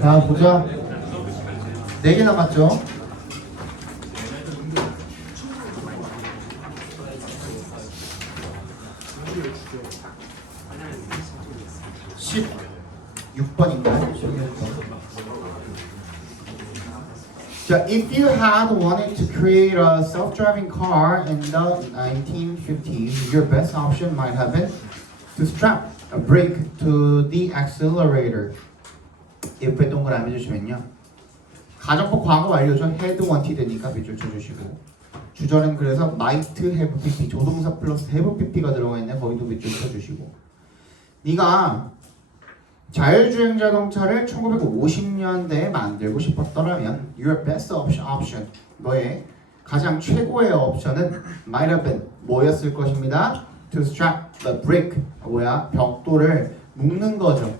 자, 보자. 4개 남았죠? 자, if you had wanted to create a self-driving car in the 1950s, your best option might have been to strap a brake to the accelerator. if에 동그라미 주시면요. 가정법 과거 완료죠. had wanted니까 밑줄 쳐주시고 주절은 그래서 might have pp 조동사 플러스 have pp가 들어가 있네. 거기도 밑줄 쳐주시고 네가 자율주행 자동차를 1950년대에 만들고 싶었더라면 your best option 너의 가장 최고의 옵션은 might have been 뭐였을 것입니다. to strap the brake 뭐야 벽돌을 묶는 거죠.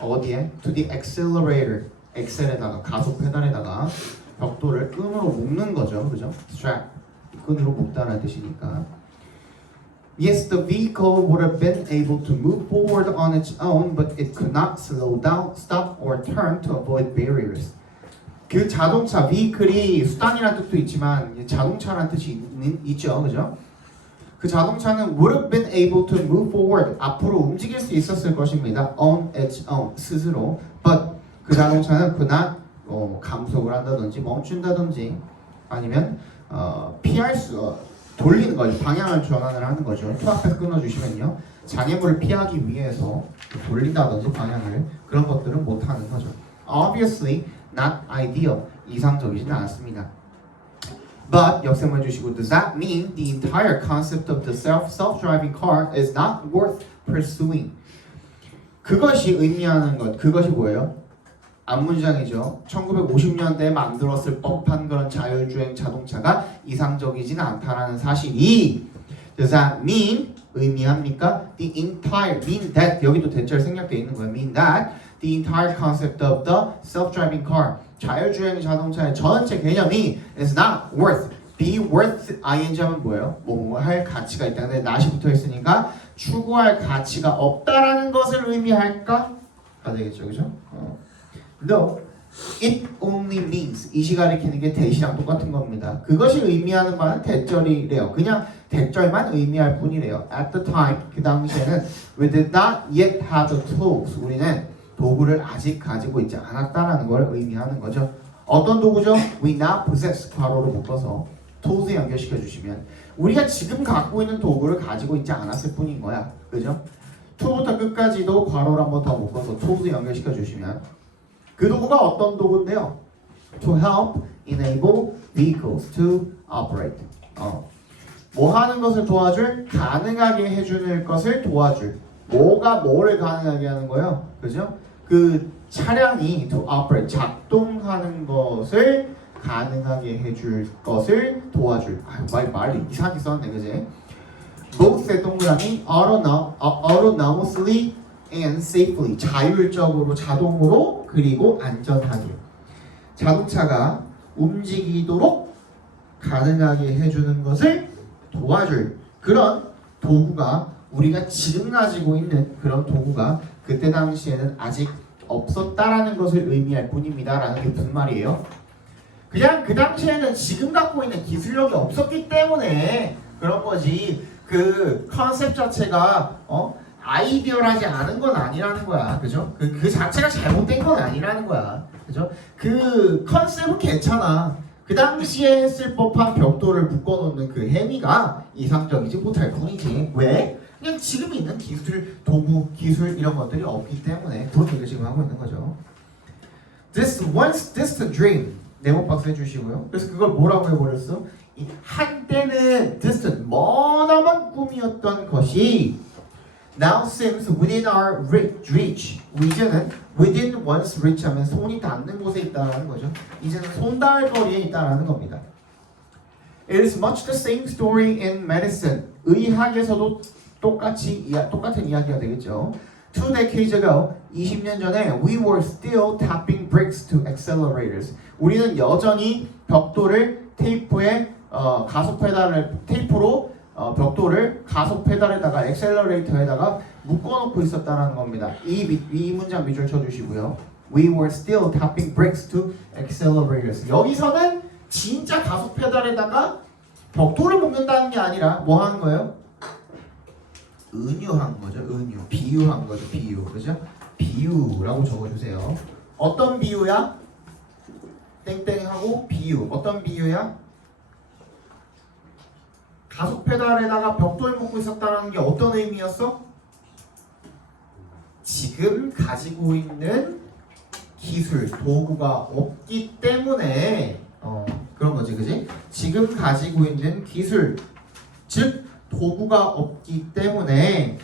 어디에? to the accelerator 엑셀에다가 가속 페달에다가 벽돌을 끈으로 묶는 거죠. 그죠? strap 끈으로 묶다라는 뜻이니까. Yes, the vehicle would have been able to move forward on its own, but it could not slow down, stop, or turn to avoid barriers. 그 자동차, vehicle이 수단이라는 뜻도 있지만 자동차라는 뜻이 있죠, 그죠? 그 자동차는 would have been able to move forward, 앞으로 움직일 수 있었을 것입니다. on its own, 스스로. But 그 자동차는 could not 감속을 한다든지 멈춘다든지 아니면 피할 수 돌리는 거죠. 방향을 전환을 하는 거죠. 투 앞에서 끊어주시면요. 장애물을 피하기 위해서 돌린다든지 방향을 그런 것들은 못하는 거죠. Obviously not ideal. 이상적이지는 않습니다. But 역세모 해주시고 Does that mean the entire concept of the self-driving car is not worth pursuing? 그것이 의미하는 것, 그것이 뭐예요? 앞문장이죠. 1950년대에 만들었을 법한 그런 자율주행 자동차가 이상적이지는 않다라는 사실이 Does that mean 의미합니까? The entire mean that 여기도 대절 생략되어 있는 거예요. Mean that the entire concept of the self-driving car 자율주행 자동차의 전체 개념이 is not worth be worth ing 하면 뭐예요? 뭐 할 가치가 있다. 근데 not이 붙어 있으니까 추구할 가치가 없다라는 것을 의미할까? 가 되겠죠, 그죠? No, it only means 이시 가리키는 게 대시랑 똑같은 겁니다. 그것이 의미하는 바는 대절이래요. 그냥 대절만 의미할 뿐이래요. At the time, 그 당시에는 we did not yet have the tools. 우리는 도구를 아직 가지고 있지 않았다라는 걸 의미하는 거죠. 어떤 도구죠? We now possess, 괄호로 묶어서 tools에 연결시켜 주시면 우리가 지금 갖고 있는 도구를 가지고 있지 않았을 뿐인 거야. 그죠? to부터 끝까지도 괄호를 한 번 더 묶어서 tools에 연결시켜 주시면 그 도구가 어떤 도구인데요? To help enable vehicles to operate. 뭐 하는 것을 도와줄? 가능하게 해주는 것을 도와줄. 뭐가 뭐를 가능하게 하는 거예요? 그죠? 그 차량이 to operate, 작동하는 것을 가능하게 해줄 것을 도와줄. 말이 이상하게 썼네, 그지? both의 동그라미 autonomously and safely 자율적으로 자동으로 그리고 안전하게 자동차가 움직이도록 가능하게 해주는 것을 도와줄 그런 도구가 우리가 지금 가지고 있는 그런 도구가 그때 당시에는 아직 없었다라는 것을 의미할 뿐입니다 라는 게 무슨 말이에요? 그냥 그 당시에는 지금 갖고 있는 기술력이 없었기 때문에 그런 거지 그 컨셉 자체가 아이디어하지 않은 건 아니라는 거야, 그죠? 그 자체가 잘못된 건 아니라는 거야, 그죠? 그 컨셉은 괜찮아. 그 당시에 했을 법한 벽돌을 묶어놓는 그 행위가 이상적이지 못할 뿐이지. 왜? 그냥 지금 있는 기술, 도구, 기술 이런 것들이 없기 때문에 그런 얘기를 지금 하고 있는 거죠. This once distant dream 네모 박스 해주시고요. 그래서 그걸 뭐라고 해버렸어? 한때는 distant 머나먼 꿈이었던 것이 now seems within our reach. 이제는 within one's reach 하면 손이 닿는 곳에 있다라는 거죠. 이제는 손 닿을 거리에 있다라는 겁니다. It is much the same story in medicine. 의학에서도 똑같은 이야기가 되겠죠. 2 decades ago, 20년 전에 we were still tapping brakes to accelerators. 우리는 여전히 벽돌을 테이프에 가속 페달을 테이프로 벽돌을 가속 페달에다가 엑셀러레이터에다가 묶어놓고 있었다는 겁니다. 이 문장 밑줄 쳐주시고요. We were still tapping brakes to accelerators. 여기서는 진짜 가속 페달에다가 벽돌을 묶는다는 게 아니라 뭐 하는 거예요? 은유한 거죠. 은유. 비유한 거죠. 비유. 그죠? 비유라고 적어주세요. 어떤 비유야? 땡땡하고 비유. 어떤 비유야? 가속 페달에다가 벽돌 묶고 있었다는 게 어떤 의미였어? 지금 가지고 있는 기술, 도구가 없기 때문에 그런 거지, 그지? 지금 가지고 있는 기술, 즉 도구가 없기 때문에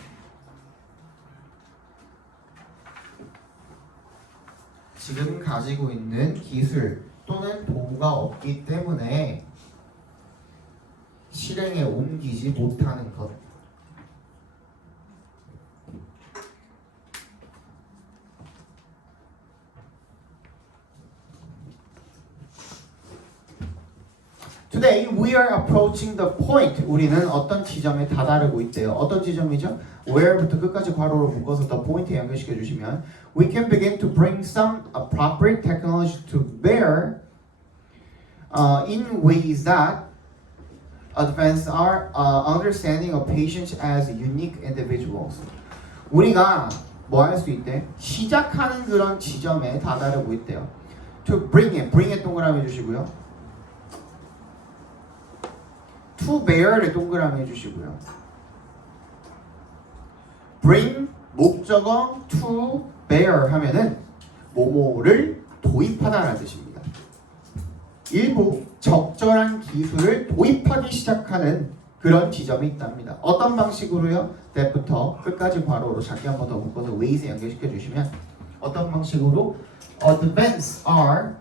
지금 가지고 있는 기술 또는 도구가 없기 때문에 실행에 옮기지 못하는 것. Today we are approaching the point. 우리는 어떤 지점에 다다르고 있대요. 어떤 지점이죠? Where부터 끝까지 괄호로 묶어서 the point에 연결시켜 주시면 we can begin to bring some appropriate technology to bear in ways that advance our understanding of patients as unique individuals. 우리가 뭐 할 수 있대? 시작하는 그런 지점에 다다르고 있대요. To bring it 동그라미 해주시고요. To bear를 동그라미 해주시고요. bring 목적어 to bear 하면은 뭐뭐를 도입하다라는 뜻입니다. 일부 적절한 기술을 도입하기 시작하는 그런 지점이 있답니다. 어떤 방식으로요? that부터 끝까지 괄호로 작게 한 번 더 묶어서 ways에 연결시켜 주시면 어떤 방식으로 advance our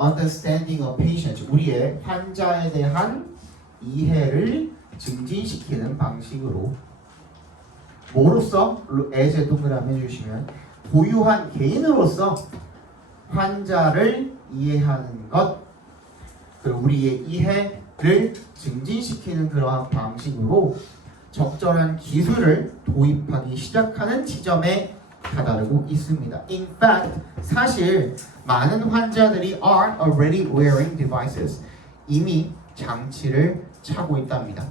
understanding of patients, 우리의 환자에 대한 이해를 증진시키는 방식으로 뭐로써? as에 동그라미 해주시면 고유한 개인으로서 환자를 이해하는 것, 그리고 우리의 이해를 증진시키는 그러한 방식으로 적절한 기술을 도입하기 시작하는 지점에 다다르고 있습니다. In fact, 사실 많은 환자들이 are already wearing devices. 이미 장치를 차고 있답니다.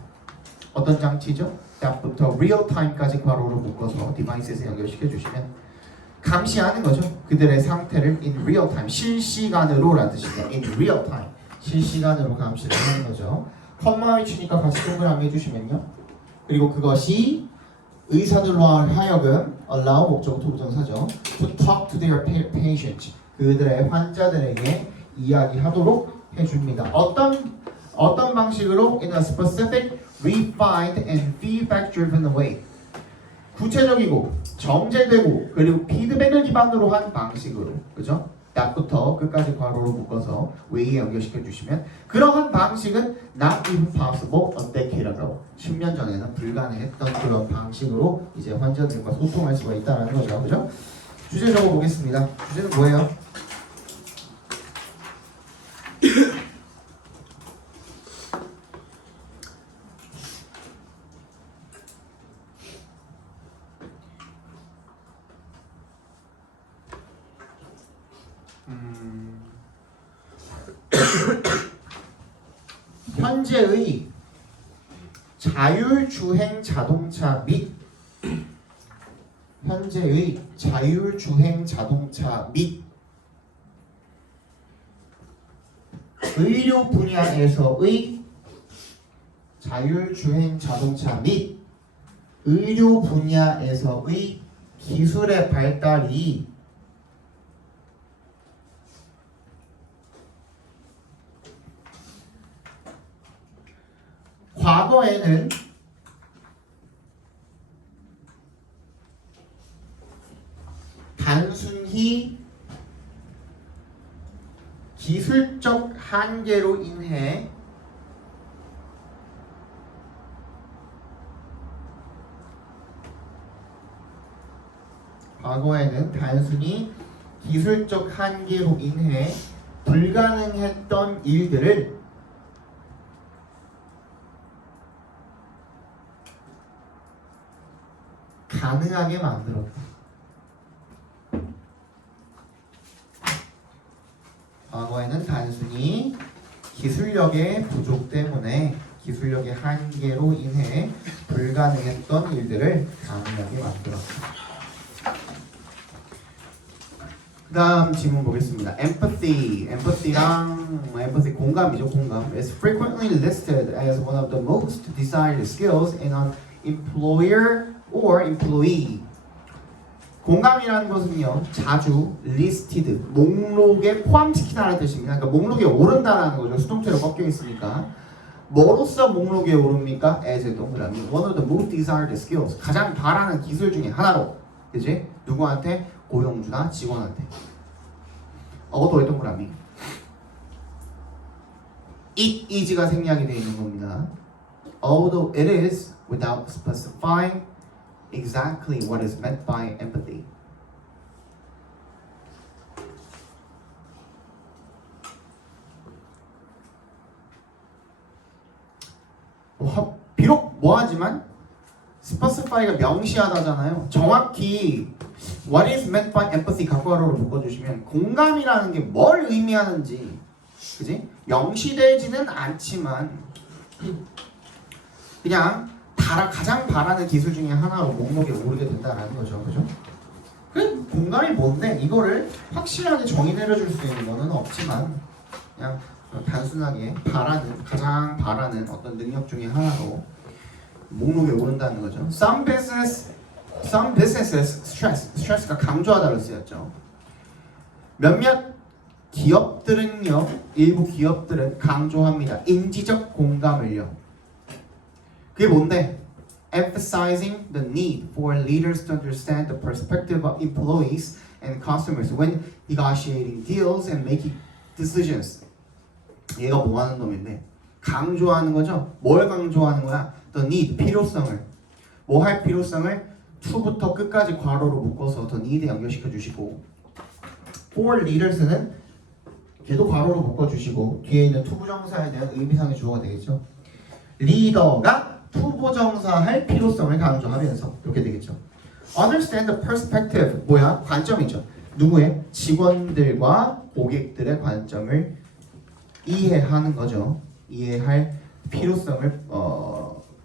어떤 장치죠? that부터 real time까지 괄호로 묶어서 device에 연결시켜 주시면 감시하는 거죠. 그들의 상태를 in real time, 실시간으로 라는 뜻입니다. in real time, 실시간으로 감시를 하는 거죠. 컴마를 치니까 같이 동그라미 해주시면요. 그리고 그것이 의사들로 하여금 allow 목적어 투부정사죠. to talk to their patients, 그들의 환자들에게 이야기하도록 해줍니다. 어떤 방식으로? in a specific, refined and feedback-driven way. 구체적이고 정제되고 그리고 피드백을 기반으로 한 방식으로, 그죠? that부터 끝까지 괄호로 묶어서 way에 연결시켜 주시면 그러한 방식은 not even possible a decade ago. 10년 전에는 불가능했던 그런 방식으로 이제 환자들과 소통할 수가 있다는 거죠, 그죠? 주제 적어 보겠습니다. 주제는 뭐예요? 현재의 자율주행 자동차 및 현재의 자율주행 자동차 및 의료 분야에서의 자율주행 자동차 및 의료 분야에서의 기술의 발달이 과거에는 단순히 기술적 한계로 인해 불가능했던 일들을 가능하게 만들었다. 과거에는 단순히 기술력의 부족 때문에 기술력의 한계로 인해 불가능했던 일들을 가능하게 만들었다. 다음 질문 보겠습니다. Empathy랑 empathy 공감이죠. 공감. is frequently listed as one of the most desired skills in an employer or employee. 공감이라는 것은요, 자주 listed, 목록에 포함시키다라는 뜻입니다. 그러니까 목록에 오른다라는 거죠. 수동태로 꺾여 있으니까. 뭐로서 목록에 오릅니까? as 동그라미. one of the most desired skills. 가장 바라는 기술 중에 하나로. 그지? 누구한테? 고용주나 직원한테. 어도의 동그라미. It is가 생략이 되어 있는 겁니다. Although it is without specifying exactly what is meant by empathy. 비록 뭐하지만 specify가 명시하다잖아요. 정확히 what is meant by empathy 각괄호로 묶어주시면 공감이라는 게 뭘 의미하는지, 그지? 명시되지는 않지만 그냥 가장 바라는 기술 중에 하나로 목록에 오르게 된다라는 거죠, 그죠? 그 공감이 뭔데? 이거를 확실하게 정의 내려줄 수 있는 거는 없지만 그냥 단순하게 가장 바라는 어떤 능력 중에 하나로 목록에 오른다는 거죠. Some businesses stress가 강조하다로 쓰였죠. 몇몇 기업들은요, 일부 기업들은 강조합니다. 인지적 공감을요. 그게 뭔데? Emphasizing the need for leaders to understand the perspective of employees and customers when negotiating deals and making decisions. 얘가 뭐 하는 놈인데? 강조하는 거죠. 뭘 강조하는 거야? The need, 필요성을. 뭐 할 필요성을 to부터 끝까지 괄호로 묶어서 the need에 연결시켜 주시고, for leaders는 걔도 괄호로 묶어 주시고 뒤에 있는 투부정사에 대한 의미상의 주어가 되겠죠. 리더가 투부정사할 필요성을 강조하면서 이렇게 되겠죠. Understand the perspective, 뭐야? 관점이죠. 누구의? 직원들과 고객들의 관점을 이해하는 거죠. 이해할 필요성을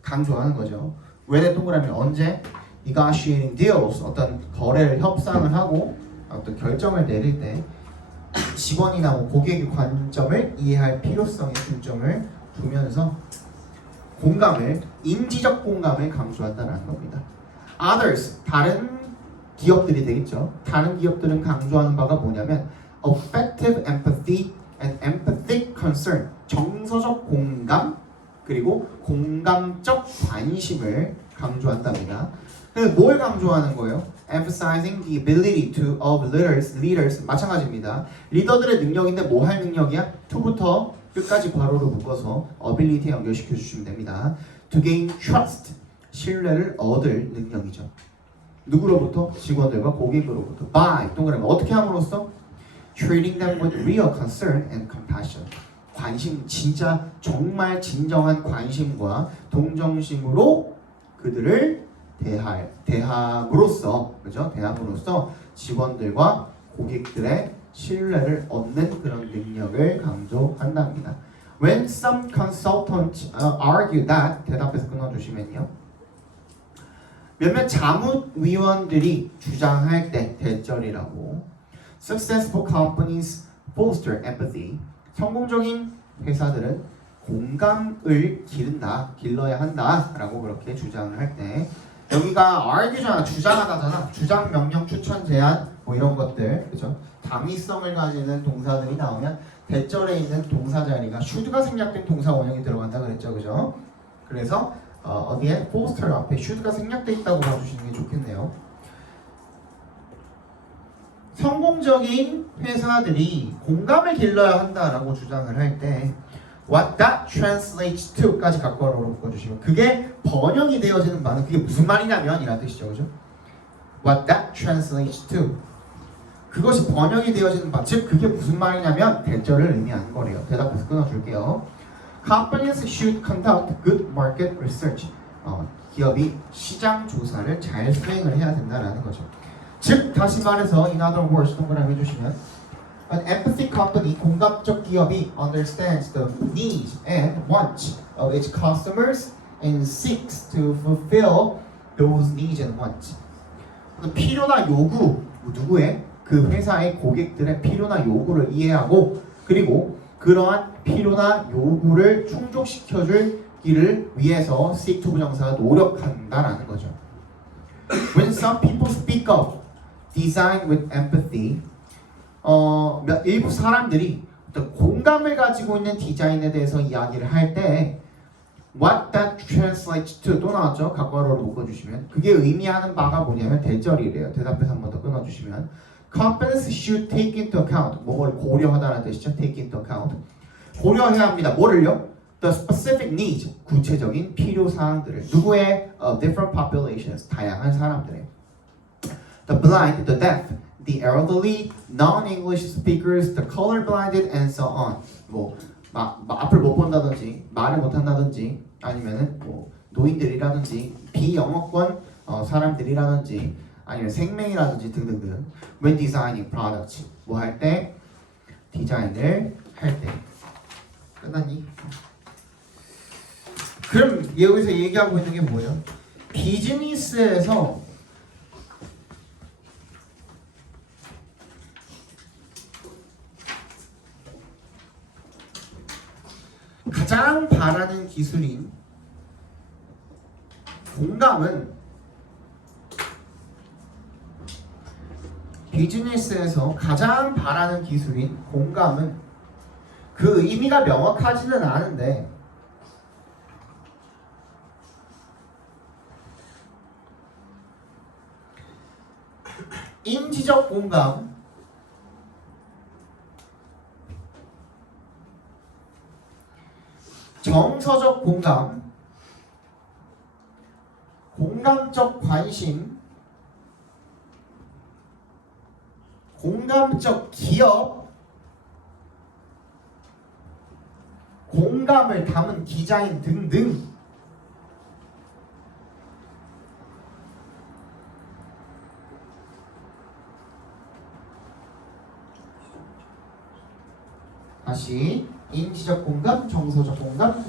강조하는 거죠. 왜 동그라미 언제? negotiating deals, 어떤 거래를 협상을 하고 어떤 결정을 내릴 때 직원이나 고객의 관점을 이해할 필요성에 중점을 두면서 인지적 공감을 강조한다는 겁니다. Others, 다른 기업들이 되겠죠. 다른 기업들은 강조하는 바가 뭐냐면 affective empathy and empathic concern, 정서적 공감 그리고 공감적 관심을 강조한답니다. 그래서 뭘 강조하는 거예요? Emphasizing the ability of leaders 마찬가지입니다. 리더들의 능력인데 뭐 할 능력이야? to부터 끝까지 괄호로 묶어서 ability에 연결시켜 주시면 됩니다. To gain trust, 신뢰를 얻을 능력이죠. 누구로부터? 직원들과 고객으로부터. By, 동그라미 어떻게 함으로써? Treating them with real concern and compassion. 관심, 진짜 정말 진정한 관심과 동정심으로 그들을 대함으로써, 그죠? 대함으로써 직원들과 고객들의 신뢰를 얻는 그런 능력을 강조한답니다. When some consultants argue that, 대답해서 끊어주시면요. 몇몇 자문위원들이 주장할 때 대절이라고. Successful companies foster empathy. 성공적인 회사들은 공감을 길러야 한다라고 그렇게 주장을 할 때, 여기가 argue잖아, 주장하다잖아. 주장, 명령, 추천, 제안 뭐 이런 것들, 그죠? 당위성을 가지는 동사들이 나오면 대절에 있는 동사 자리가 should가 생략된 동사 원형이 들어간다 그랬죠, 그죠? 그래서 어디에 foster 앞에 should가 생략돼 있다고 봐주시는 게 좋겠네요. 성공적인 회사들이 공감을 길러야 한다라고 주장을 할 때 what that translates to까지 각괄호로 묶어주시면 그게 번역이 되어지는 바는 그게 무슨 말이냐면 이란 뜻이죠, 그죠? What that translates to, 그것이 번역이 되어지는 바, 즉 그게 무슨 말이냐면 대절을 의미하는 거래요. 대답해서 끊어줄게요. Companies should conduct good market research. 기업이 시장 조사를 잘 수행을 해야 된다라는 거죠. 즉 다시 말해서 in other words 동그라미 해주시면 An empathic company, 공감적 기업이 understands the needs and wants of its customers and seeks to fulfill those needs and wants. 필요나 요구, 누구의? 그 회사의 고객들의 필요나 요구를 이해하고 그리고 그러한 필요나 요구를 충족시켜줄 길을 위해서 seek to 부정사가 노력한다라는 거죠. When some people speak of design with empathy, 일부 사람들이 어떤 공감을 가지고 있는 디자인에 대해서 이야기를 할 때 what that translates to 또 나왔죠? 각괄호로 묶어주시면 그게 의미하는 바가 뭐냐면 대절이래요. 대답해서 한 번 더 끊어주시면 companies should take into account 뭐를 고려하다는 뜻이죠. take into account 고려해야 합니다. 뭐를요? The specific needs 구체적인 필요사항들을 누구의? Of different populations 다양한 사람들의 the blind, the deaf, the elderly, non-English speakers, the colorblinded, and so on. 뭐 앞을 못 본다든지 말을 못 한다든지 아니면은 뭐 노인들이라든지 비영어권 사람들이라든지 아니면 생명이라든지 등등등. When designing products 뭐 할 때 디자인을 할 때 끝났니? 그럼 여기서 얘기하고 있는 게 뭐예요? 비즈니스에서 가장 바라는 기술인 공감은 비즈니스에서 가장 바라는 기술인 공감은 그 의미가 명확하지는 않은데 인지적 공감 정서적 공감, 공감적 관심, 공감적 기업, 공감을 담은 디자인 등등 다시 인지적 공감, 정서적 공감,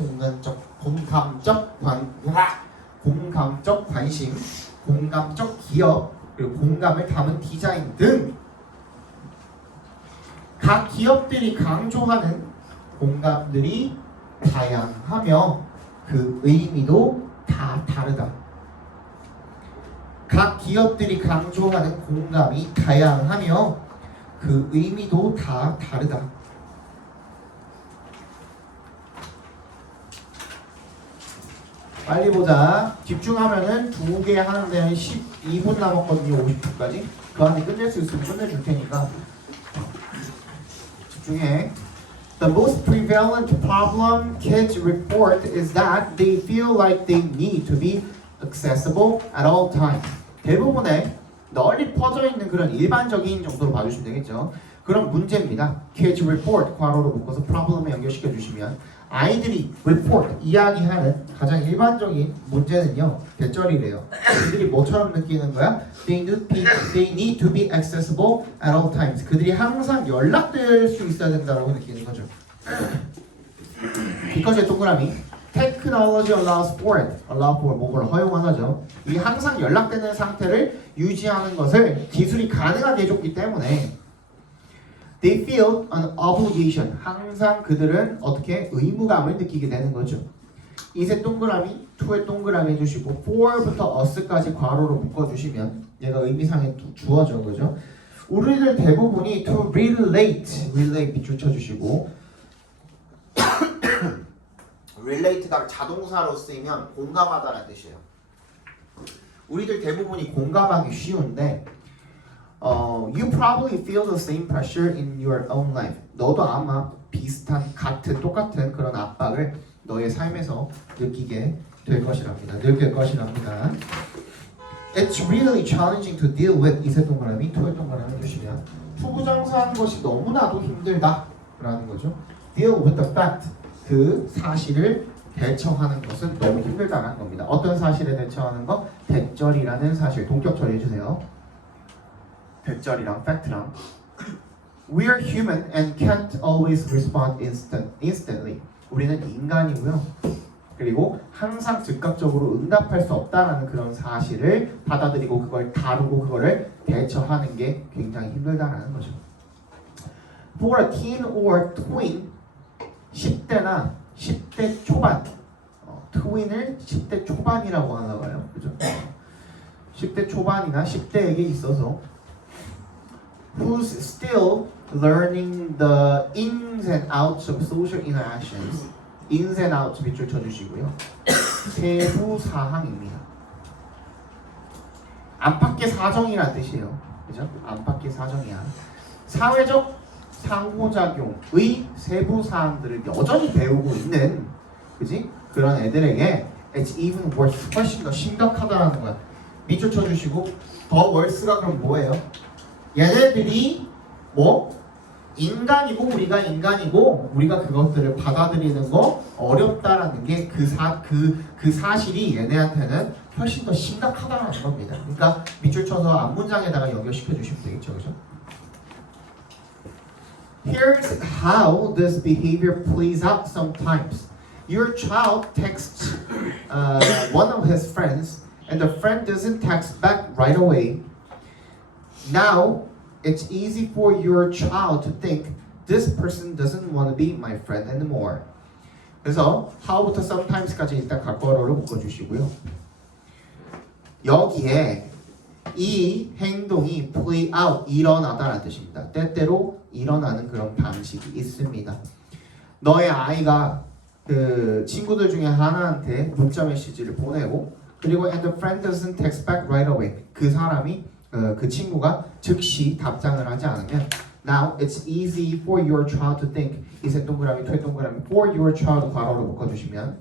공감적 관심, 공감적 기업, 그리고 공감을 담은 디자인 등 각 기업들이 강조하는 공감들이 다양하며 그 의미도 다 다르다. 각 기업들이 강조하는 공감이 다양하며 그 의미도 다 다르다. 빨리 보자. 집중하면은 두 개 하는데 12분 남았거든요. 50분까지. 그 안에 끝낼 수 있으면 끝내줄 테니까 집중해. The most prevalent problem kids report is that they feel like they need to be accessible at all times. 대부분의 널리 퍼져 있는 그런 일반적인 정도로 봐주시면 되겠죠. 그런 문제입니다. Kids report 괄호로 묶어서 problem에 연결시켜 주시면 아이들이 report 이야기하는 가장 일반적인 문제는요 대절이래요. 그들이 뭐처럼 느끼는 거야? They need to be accessible at all times. 그들이 항상 연락될 수 있어야 된다라고 느끼는 거죠. 이것의 동그라미 Technology allows for it. allow for 뭐를 허용하죠. 이 항상 연락되는 상태를 유지하는 것을 기술이 가능하게 해줬기 때문에 They feel an obligation. 항상 그들은 어떻게 의무감을 느끼게 되는 거죠. 이세 동그라미, to의 동그라미 해주시고 for부터 us까지 괄호로 묶어주시면 얘가 의미상에 주어져 그죠? 우리들 대부분이 to relate 밑줄 쳐주시고 relate가 자동사로 쓰이면 공감하다는 뜻이에요. 우리들 대부분이 공감하기 쉬운데 you probably feel the same pressure in your own life. 너도 아마 비슷한 똑같은 그런 압박을 너의 삶에서 느끼게 될 것이랍니다. 느낄 것이랍니다. It's really challenging to deal with 이세 동그라미, to의 동그라미 해주시면 투부정사하는 것이 너무나도 힘들다라는 거죠. Deal with the fact 그 사실을 대처하는 것은 너무 힘들다는 겁니다. 어떤 사실에 대처하는 거? 대절이라는 사실. 동격 처리해주세요. 대절이랑 팩트랑. We are human and can't always respond instantly. 우리는 인간이고요. 그리고 항상 즉각적으로 응답할 수 없다라는 그런 사실을 받아들이고 그걸 다루고 그거를 대처하는 게 굉장히 힘들다라는 거죠. For a teen or tween, 10대나 10대 초반, 트윈을 10대 초반이라고 하나 봐요. 그죠? 10대 초반이나 10대에게 있어서 who's still learning the ins and outs of social interactions. ins and outs 밑줄 쳐주시고요. 세부 사항입니다. 안팎의 사정이란 뜻이에요. 그죠? 안팎의 사정이야. 사회적 상호작용의 세부 사항들을 여전히 배우고 있는, 그지? 그런 애들에게 it's even worse, 훨씬 더 심각하다라는 거야. 밑줄 쳐주시고 더 worse가 그럼 뭐예요? 얘네들이 뭐 인간이고 우리가 인간이고 우리가 그것들을 받아들이는 거 어렵다라는 게 그 사실이 얘네한테는 훨씬 더 심각하다라는 겁니다. 그러니까 밑줄 쳐서 앞문장에다가 연결시켜 주시면 되겠죠, 그죠? Here's how this behavior plays out sometimes. Your child texts one of his friends, and the friend doesn't text back right away. Now, it's easy for your child to think this person doesn't want to be my friend anymore. 그래서 how부터 sometimes까지 일단 각괄호를 묶어주시고요. 여기에 이 행동이 play out, 일어나다라는 뜻입니다. 때때로 일어나는 그런 방식이 있습니다. 너의 아이가 그 친구들 중에 하나한테 문자 메시지를 보내고 그리고 and the friend doesn't text back right away. 그 사람이 그 친구가 즉시 답장을 하지 않으면 now it's easy for your child to think 이세 동그라미 퇴 동그라미 for your child 괄호를 묶어주시면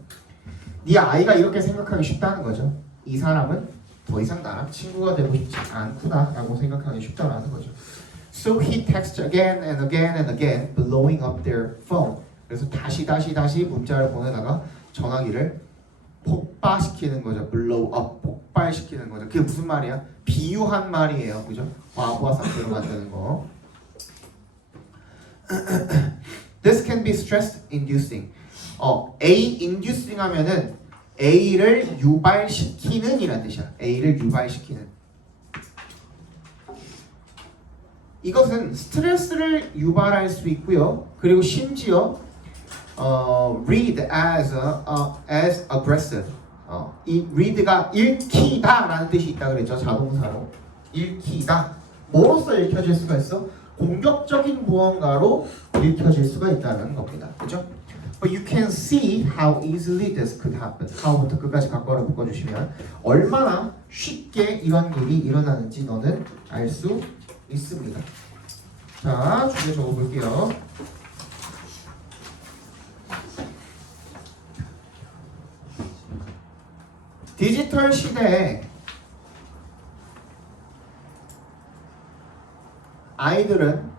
네 아이가 이렇게 생각하기 쉽다는 거죠. 이 사람은 더 이상 나랑 친구가 되고 싶지 않구나 라고 생각하기 쉽다라는 거죠. So he texts again and again and again blowing up their phone. 그래서 다시 문자를 보내다가 전화기를 폭발시키는 거죠. blow up, 폭발시키는 거죠. 그게 무슨 말이야? 비유한 말이에요. 그죠? 과거와 상태로 만드는 거. This can be stress inducing. A inducing 하면은 A를 유발시키는 이란 뜻이야. A를 유발시키는. 이것은 스트레스를 유발할 수 있고요. 그리고 심지어 read as aggressive. 이 read가 읽히다라는 뜻이 있다 그랬죠. 자동사로 읽히다. 뭐로써 읽혀질 수가 있어? 공격적인 무언가로 읽혀질 수가 있다는 겁니다. 그렇죠? But you can see how easily this could happen. how부터 끝까지 각과로 묶어주시면 얼마나 쉽게 이런 일이 일어나는지 너는 알 수 있습니다. 자, 주제 적어볼게요. 디지털 시대에 아이들은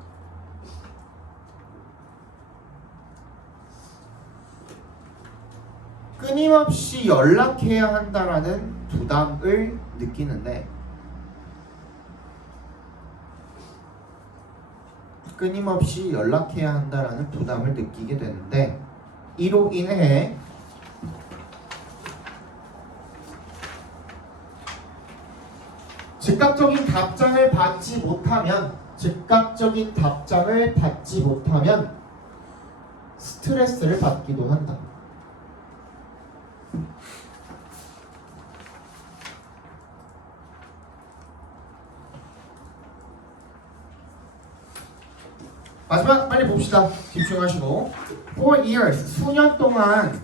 끊임없이 연락해야 한다라는 부담을 느끼는데 끊임없이 연락해야 한다라는 부담을 느끼게 되는데 이로 인해 즉각적인 답장을 받지 못하면 스트레스를 받기도 한다. 마지막 빨리 봅시다. 집중하시고. For years, 수년 동안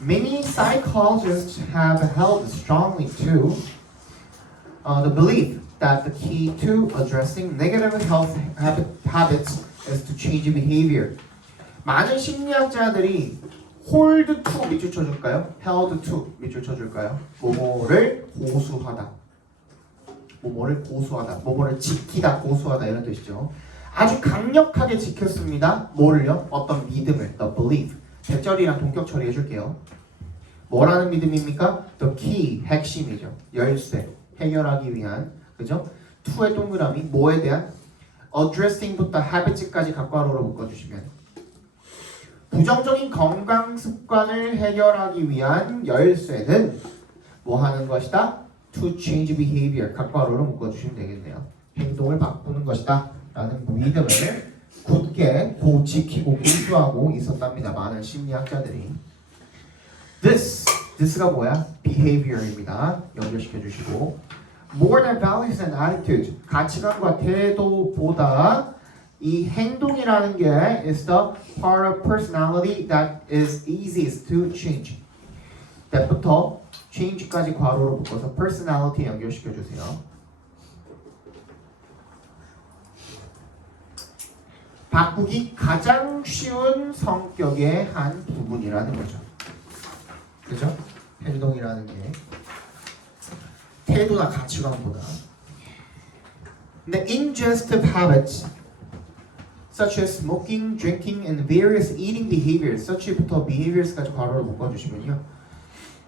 many psychologists have held strongly to the belief that the key to addressing negative health habits is to change behavior. 많은 심리학자들이 hold to 밑줄 쳐줄까요? held to 밑줄 쳐줄까요? 뭐뭐를 고수하다. 뭐뭐를 지키다, 고수하다 이런 뜻이죠. 아주 강력하게 지켰습니다. 뭐를요? 어떤 믿음을, the belief 제절이랑 동격 처리해 줄게요. 뭐라는 믿음입니까? The key, 핵심이죠. 열쇠, 해결하기 위한, 그죠? to의 동그라미, 뭐에 대한? addressing부터 habits까지 각괄호로 묶어주시면 부정적인 건강 습관을 해결하기 위한 열쇠는 뭐 하는 것이다? To change behavior, 각괄호로 묶어주시면 되겠네요. 행동을 바꾸는 것이다 라는 믿음을 굳게 지키고 고수하고 있었답니다. 많은 심리학자들이. This가 뭐야? Behavior입니다. 연결시켜 주시고 More than values and attitudes, 가치관과 태도보다 이 행동이라는 게 is the part of personality that is easiest to change. that부터 change까지 괄호로 묶어서 personality 연결시켜 주세요. 바꾸기 가장 쉬운 성격의 한 부분이라는 거죠. 그죠? 행동이라는 게 태도나 가치관보다. 근데 ingestive habits such as smoking, drinking, and various eating behaviors, such부터 behaviors까지 괄호로 묶어주시면요.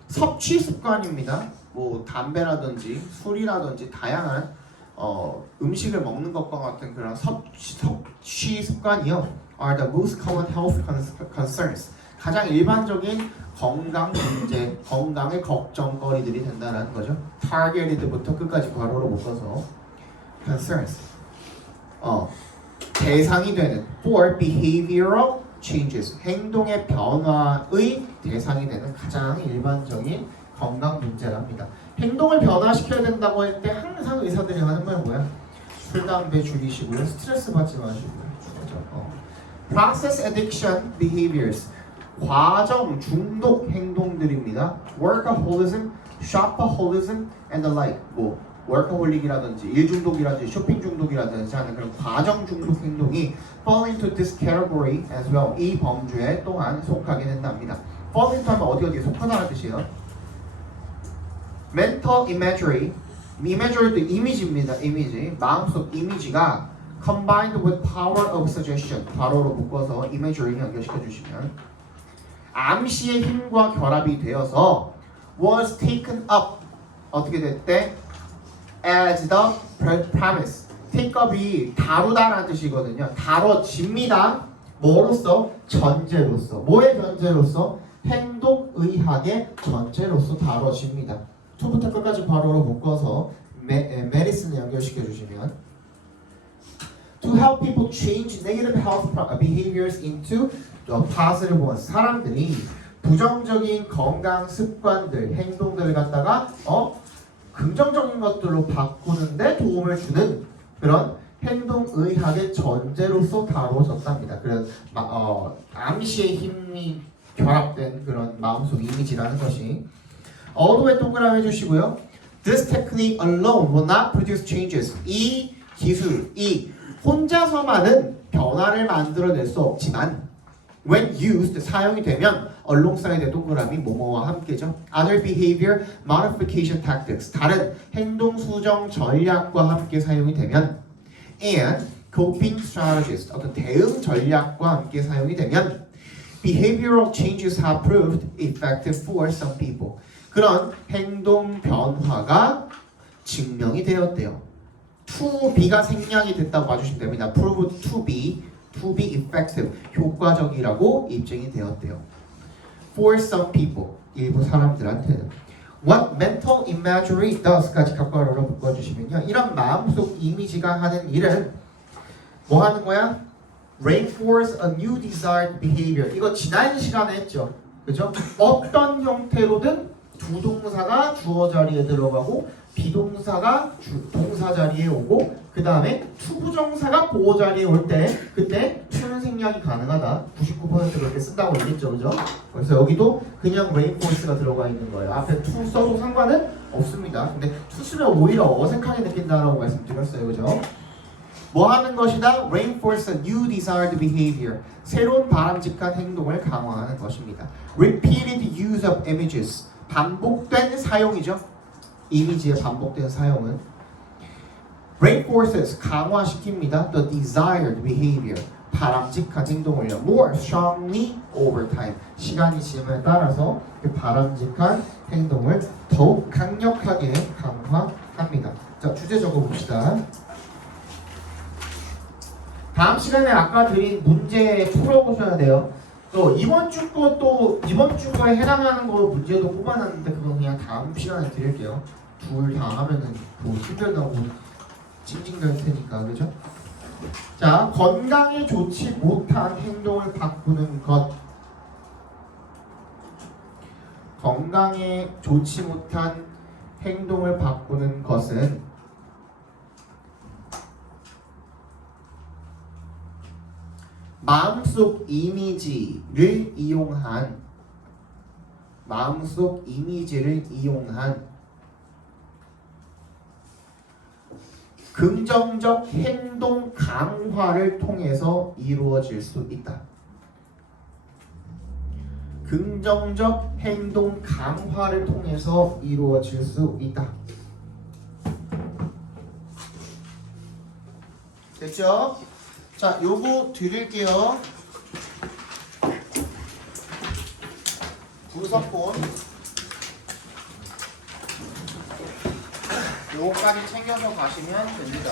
섭취 습관입니다. 뭐 담배라든지 술이라든지 다양한 음식을 먹는 것과 같은 그런 섭취 습관이요. are the most common health concerns. 가장 일반적인 건강 문제, 건강의 걱정거리들이 된다는 거죠. targeted부터 끝까지 괄호로 묶어서 concerns. 대상이 되는 for behavioral changes. 행동의 변화의 대상이 되는 가장 일반적인 건강 문제랍니다. 행동을 변화시켜야 된다고 할 때 항상 의사들이 하는 말 뭐야? 술, 담배 줄이시고요. 스트레스 받지 마시고요. Process addiction behaviors. 과정 중독 행동들입니다. Workaholism, shopaholism, and the like. 뭐 workaholic이라든지 일 중독이라든지 쇼핑 중독이라든지 하는 그런 과정 중독 행동이 fall into this category as well. 이 범주에 또한 속하게 된답니다. fall into 하면 어디에 속하다는 뜻이에요. mental imagery, imagery도 이미지입니다. 이미지, 마음속 이미지가 combined with power of suggestion, 괄호로 묶어서 imagery 연결시켜 주시면 암시의 힘과 결합이 되어서 was taken up, 어떻게 됐대? as the premise. take up이 다루다라는 뜻이거든요. 다뤄집니다. 뭐로서? 전제로서. 뭐의 전제로서? 행동의학의 전제로서 다뤄집니다. 초부터 끝까지 괄호로 묶어서 medicine을 연결시켜 주시면 to help people change negative health behaviors into the positive ones. 사람들이 부정적인 건강 습관들, 행동들을 갖다가 긍정적인 것들로 바꾸는데 도움을 주는 그런 행동의학의 전제로서 다뤄졌답니다. 그런 암시의 힘이 결합된 그런 마음속 이미지라는 것이 어도에 동그라미 해주시고요. This technique alone will not produce changes. 이 기술이 혼자서만은 변화를 만들어낼 수 없지만 when used, 사용이 되면 alongside 동그라미 뭐뭐와 함께죠. Other behavior modification tactics, 다른 행동 수정 전략과 함께 사용이 되면 and coping strategies, 어떤 대응 전략과 함께 사용이 되면 behavioral changes have proved effective for some people. 그런 행동 변화가 증명이 되었대요. to be가 생략이 됐다고 봐주시면 됩니다. proved to be effective, 효과적이라고 입증이 되었대요. For some people, 일부 사람들한테는. What mental imagery does까지 각괄호로 묶어주시면요. 이런 마음속 이미지가 하는 일은 뭐 하는 거야? Reinforce a new desired behavior. 이거 지난 시간에 했죠. 그죠? 어떤 형태로든 두 동사가 주어 자리에 들어가고 비동사가 동사 자리에 오고 그 다음에 투부정사가 보호 자리에 올 때 그때 to는 생략이 가능하다. 99% 그렇게 쓴다고 얘기했죠. 그죠? 그래서 여기도 그냥 reinforce가 들어가 있는 거예요. 앞에 to 써도 상관은 없습니다. 근데 to 쓰면 오히려 어색하게 느낀다라고 말씀드렸어요. 그죠? 뭐 하는 것이다? Reinforce a new desired behavior. 새로운 바람직한 행동을 강화하는 것입니다. Repeated use of images. 반복된 사용이죠. 이미지의 반복된 사용은 reinforces, 강화시킵니다. The desired behavior. 바람직한 행동을요. More strongly over time. 시간이 지남에 따라서 그 바람직한 행동을 더욱 강력하게 강화합니다. 자, 주제 적어봅시다. 다음 시간에 아까 드린 문제 풀어보셔야 돼요. 또 이번 주 거에 해당하는 거 문제도 뽑아놨는데 그건 그냥 다음 시간에 드릴게요. 둘 다 하면은 뭐 힘들다고 찡찡댈 테니까, 그죠? 자, 건강에 좋지 못한 행동을 바꾸는 것. 건강에 좋지 못한 행동을 바꾸는 것은 마음속 이미지를 이용한 긍정적 행동 강화를 통해서 이루어질 수 있다. 긍정적 행동 강화를 통해서 이루어질 수 있다. 됐죠? 자, 요거 드릴게요. 부석본 요거까지 챙겨서 가시면 됩니다.